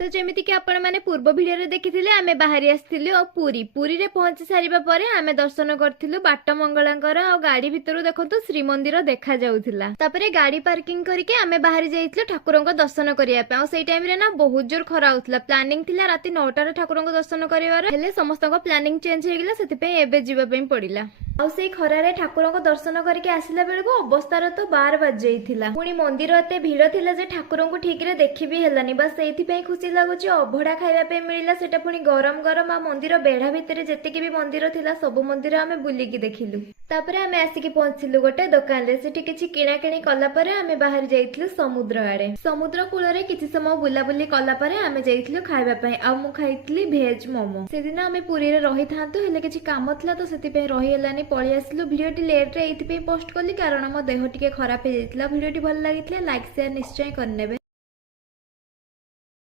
तो जमीती कि आपण मैंने पूर्व भिडियो देखी आमे बाहरी आसलु पुरी पुरी रे पहुंची सारिबा परे आमे दर्शन करथिलु बाट मंगलांकर आ गाड़ी भितरु देखंतु श्रीमंदिर देखा जाउथिला। तापरे गाड़ी पार्किंग करके आमे बाहरी जाइथिलु ठाकुरंको दर्शन करिया पे। आ सेई टाइम रे ना बहुत जोर खरा होतला। प्लानिंग थिला राती 9टा रे ठाकुरंको दर्शन करिवार, हेले समस्तको प्लानिंग चेंज हे गेला, सेति पे एबे जीवा पे पड़िला। आ सेई खरारे ठाकुरंको दर्शन करके आसिला बेलको अवस्थार तो 12 बाज जाइथिला। पुणी मंदिर एते भीड़ थिला जे ठाकुरंको ठीक रे देखि भी हेलानी। बस सेति पे खुशी लगुच अभड़ा खाइबा पे मिलिला, सेटा पुणी गरम गरम। आ मंदिर बेढ़ा भितरे जेतिके भी मंदिर थिला सब मंदिर आमे बुलिकी देखिलु। तापरे आमे आसिकी पहुंचिलु गोटे दुकान रे। सेठी किछि किणा किणी कला परे आमे बाहर जाइथिलु समुद्र आड़े। समुद्र कूल रे किछि समय बुलाबुली कला परे आमे जाइथिलु खाइबा पई। आ मु खाइथिली भेज मोमो। सेदिन आमे पुरी रे रही थांतु, हेले किछि काम थिला तो सेति पे रही हेलानी, पळि आसिलु। भिडियोटी लेट रे एथि पे पोस्ट कली कारण मो देह टिके खराब हे जाइतिला। भिडियोटी भल लागितले लाइक शेयर निश्चय करनेबे।